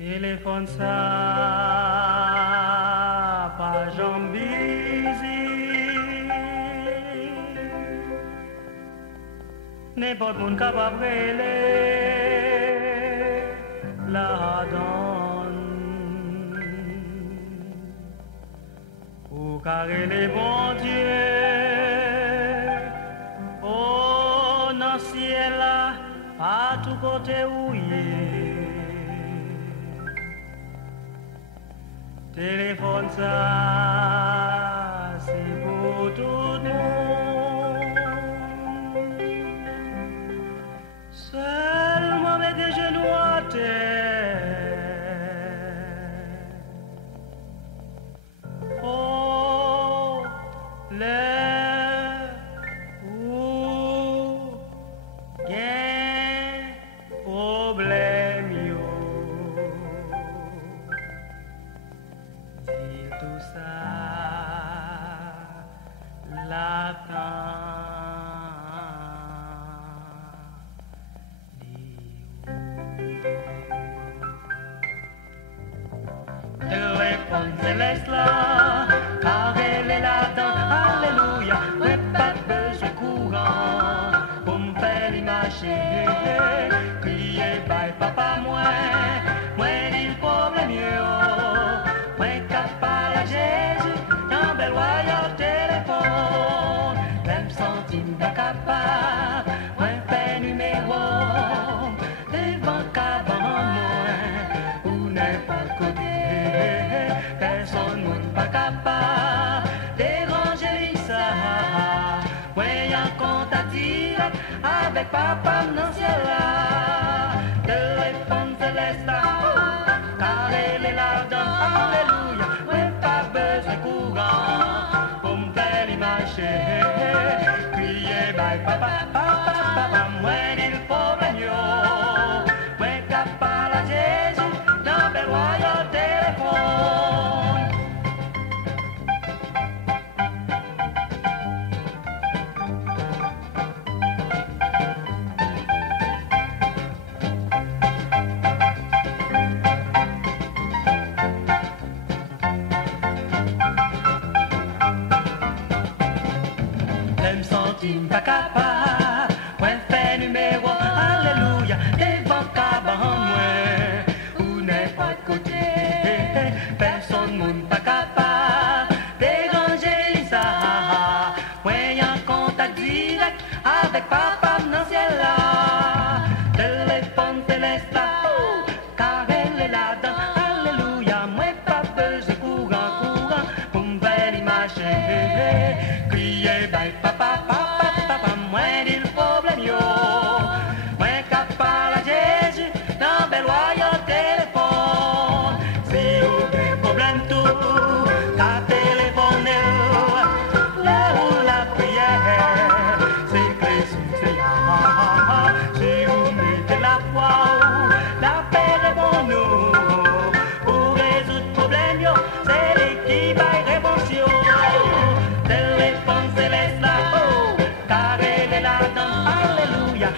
Téléphone ça, pas jambe busy. N'importe monde capable de la donne. Ou carré les bons dieux. Oh, dans le ciel là, à tout côté où il est. Téléphone ça, c'est pour tout le monde. Seulement mets des genoux à terre. Oh, l'air où gain problème yo. Tout ça, téléphone céleste là, car elle est là-dedans, alléluia, mais pas besoin courant, pour me faire l'imaginer, crier bye papa moi dit le problème yo, moi capable à Jésus, dans bel royaume téléphone, même centime capable, moi fait numéro, devant cabane moi, ou n'importe côté, personne n'est pas capable, déranger Lisa, moi y'a contact direct, avec papa dans le ciel là, téléphone céleste là, car elle est là-dedans, alléluia, ouais, pas besoin courant, pour me faire l'image, crier bye papa, papa, papa, moi dit le problème yo, moi capable à Jésus, dans bel royaume téléphone. Même centime pas capable, ouais fait numéro, alléluia, devant cabane moi, ou n'importe côté, personne monde pas capable, déranger Lisa, ouais y'a contact direct, avec papa dans le ciel là, téléphone céleste là, car elle est là-dedans, alléluia, moi pas besoin courant, pour me faire l'image, crier bye papa, papa, papa, moi dit le problème yo, moi capable à Jésus, dans bel royaume téléphone, si vous avez problème tout, ta téléphone là où la prière, c'est Christ, c'est là, si vous mettez la foi, la paix répond nous, pour résoudre problème yo, c'est l'équipe à réponse yo. Téléphone céleste là, oh, car elle est là-dedans, alléluia.